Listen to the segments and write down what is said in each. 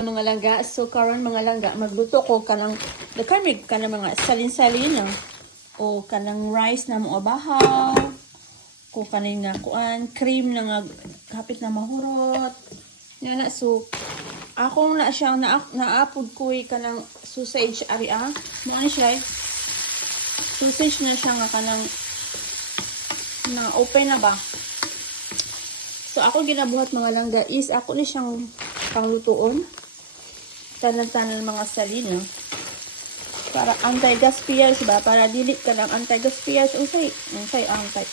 Mga langga, so karon mga langga magluto ko kanang dakamig kanang mga salin-salin no? O kanang rice na mo abahaw ko kanin nga kuan cream na nga kapit na mahurot na so ako na siya naapod ko kanang sausage ari mo ani siya sausage na siya nga kanang na open na ba. So ako ginabuhat mga langga is ako ni siyang panglutoon tanan-tanan mga salin no? Para anti-gas pH ba, para dili ka ng anti-gas pH unsay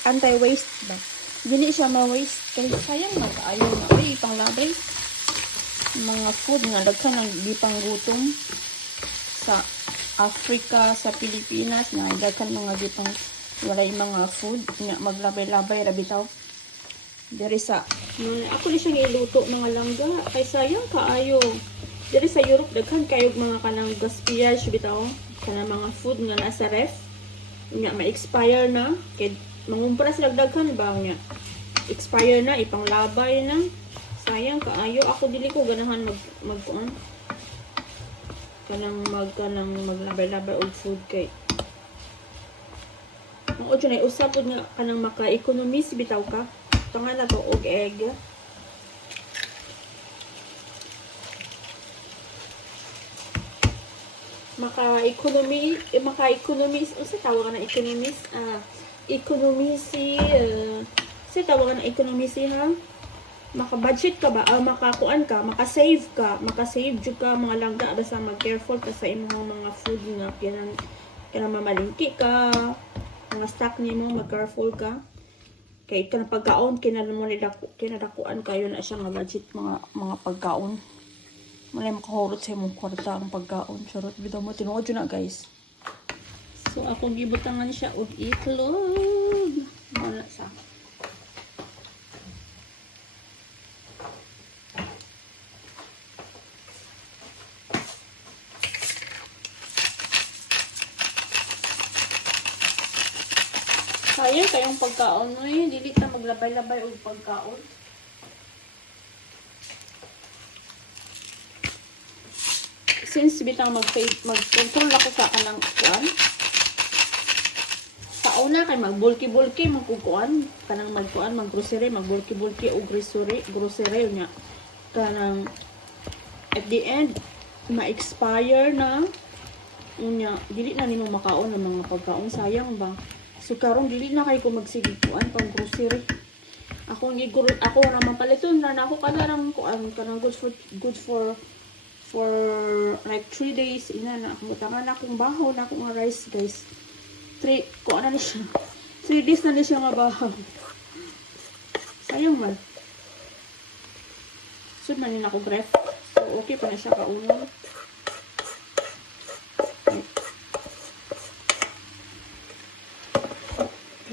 anti-waste ba, dili siya ma-waste kay sayang mag-ayo na panglabay mga food nga daghan ng gipang gutom sa Africa, sa Pilipinas na daghan mga gipang walay mga food nga maglabay-labay ra bitaw diri sa ako ni siya iluto mga langga kay sayang kaayo. Diri sa Europe daghan kayog mga kanang gas pH bitaw kanang mga food nga nasa ref nga ma-expire na kay mangumpra sila daghan ba nga expire na ipanglabay na sayang kaayo. Ako dili ko ganahan magkuan kanang maglabay-labay og food kay ang udyo na usap pud nga kanang maka-economies bitaw ka tanga na to og egg. maka-economies unsa tawag na economies sa tawag na economies ha maka-budget ka ba makakuan ka maka-save jud ka mga langga basta mag-careful ka sa imong mga food nga kanang mamalingki ka mga stock nimo mag-careful ka kay kanang pagkaon kinadakuan kayo na siya nga budget mga pagkaon. Malay makahurot sa imong kwarta ang pagkaon. Charot, bitaw mo. Tinuod yun na, guys. So, ako gibutangan siya og itlog. Wala sa. Sayang kayong pagkaon mo eh. Dili ta maglabay-labay og pagkaon. Since bitang mag-control ako sa kanang kuan sa una kay magbulki-bulki magkukuan kanang mag-grocery magbulki-bulki og grocery nya kanang at the end ma-expire na unya dili na nimo makaon ang mga pagkaon sayang ba. So karon dili na kay ko magsigikuan pang grocery ako na mapaliton na ako kadarang kuan kanang good for like 3 days ina na akong butangan akong bahaw na akong rice guys 3 days na siya nga bahaw sayang man sud man ako gref so okay pa na siya kauno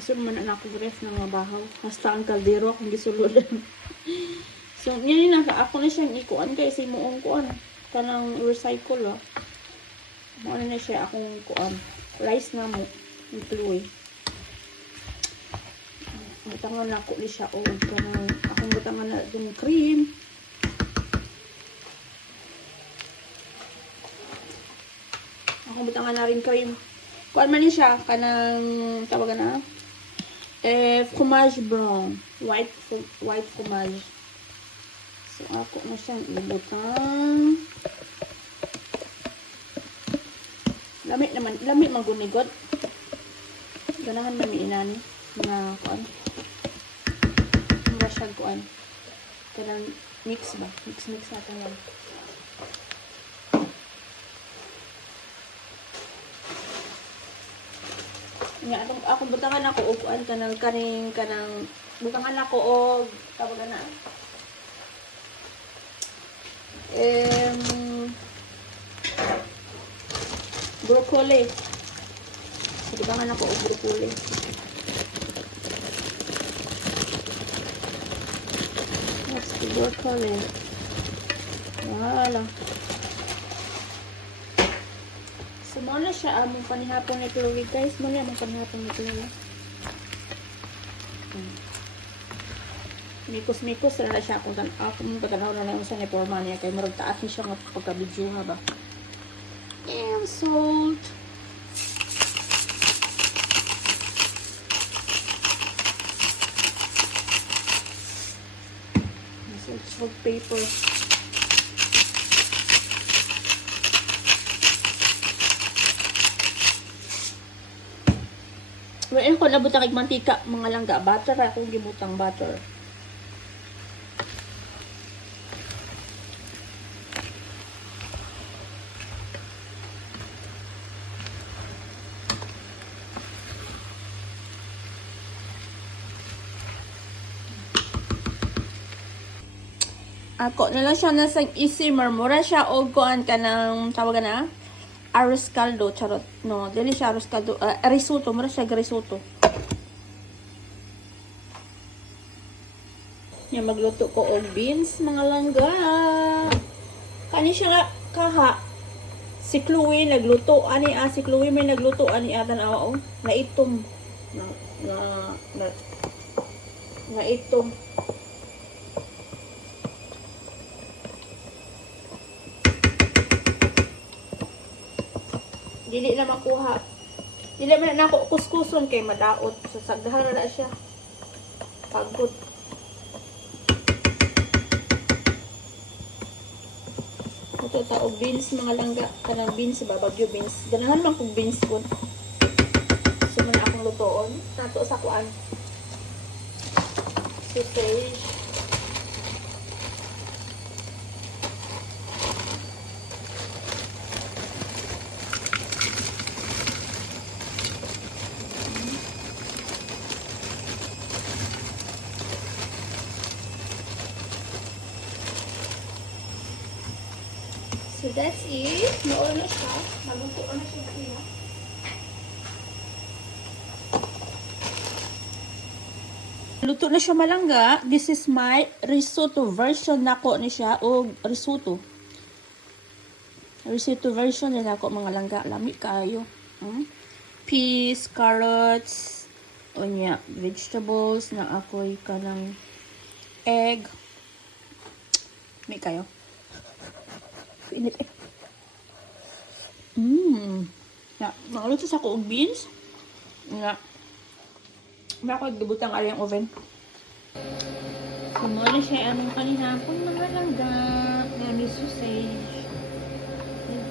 sud man na ako gref na nga bahaw hasta ang kaldero akong gisulod so yan na ako na siyang ikuan kay si muong kuan kanang recycle mo na siya akong kuan rice na mo itloy butangan na ako ni siya o kanang akong butangan na yung cream akong butangan na rin cream kuan man ni siya kanang tawagan na fromage blanc white fromage. So, ako na siyang ibutang. Lamit magunigot. Ganahan man inani na kuan. Masyag kuan. Kanang mix ba? Mix natin yan. Nga, akong butangan ako og kuan kanang butangan ako og tawagan na. Broccoli. Butangan ako og broccoli. That's the broccoli. Wala. So, muna siya among panihapon nito guys. Muna among panihapon nito. Mikos-mikos na siya kung akong pagkanaw na lang sa neporma niya kay marag taas niya siya nga pagka-video nga ba. And salt. Salt, paper. Ngayon ko nabutang kay mantika mga langga. Butter akong gibutang butter. Ako na lang siya nasa i-simmer. Mura siya o kuan ka ng tawagan na arroz caldo. Charot. No, dili siya arroz caldo. Risotto. Mura siya risotto. Yan, magluto ko og beans, mga langga. Kani siya nga kaha. Si Chloe nagluto. Si Chloe may nagluto. Atan awa o. Naitom. Naitom. Dili na makuha. Dili man na ako kuskuson kay madaot. Sasagdahan na siya. Pagod. Ito ta og beans mga langga. Kanang beans babagyo beans. Ganahan man kog beans ko. Suman akong lutoon. Nato sa kuan. Sausage. So that's it. Noon na siya. Naluto na siya siya. Luto na siya malangga. This is my risotto version nako ni siya o risotto. Risotto version din ako mga langga. Lami kayo. Peas, carrots, onya, vegetables na ako'y kanang egg. May kayo. Init eh. Nakaluto sa ko og beans. Nga. Ako gibutang ari ang oven. Sumuli siya anong kanina kung mga langga na may sausage.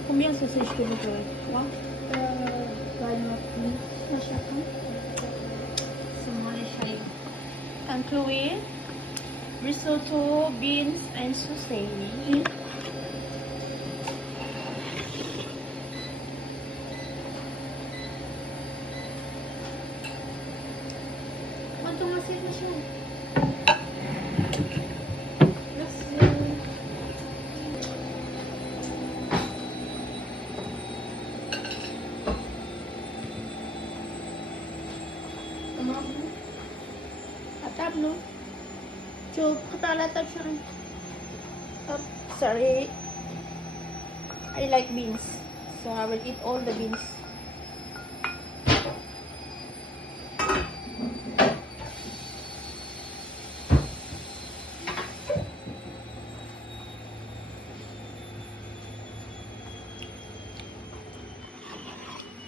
Kung yung sausage ko nito. Wow. Walnut meat na siya ko. Sumuli siya yung tangkawin, risotto, beans, and sausage. Tumasin na siya. Atap, no? So, katalatap siya. Sorry. I like beans. So, I will eat all the beans.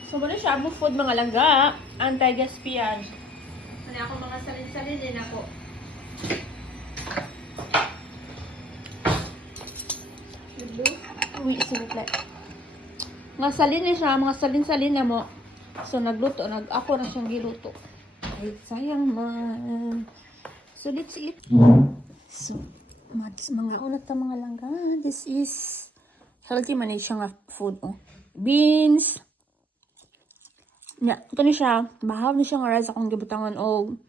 So, muna siya mo food mga langga. Anti-gaspian. Ano ako mga salin-salin din ako. Uy, sinit lang. Mga salin na siya, mga salin-salin na mo. So, nagluto. Ako na siyang giluto. Ay, sayang man. So, let's eat. So, mga unat na mga langga. This is healthy man siya nga food. Oh. Beans. Ito ni siya. Bahaw ni siya nga rice akong gibutangan o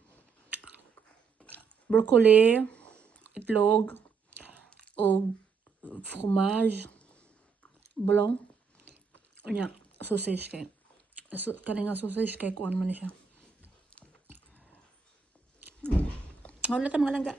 broccoli, itlog, o fromage, bulong. Nya, sausage kay. Kanina sausage kay kuan man ni siya. Wala ta mga langga.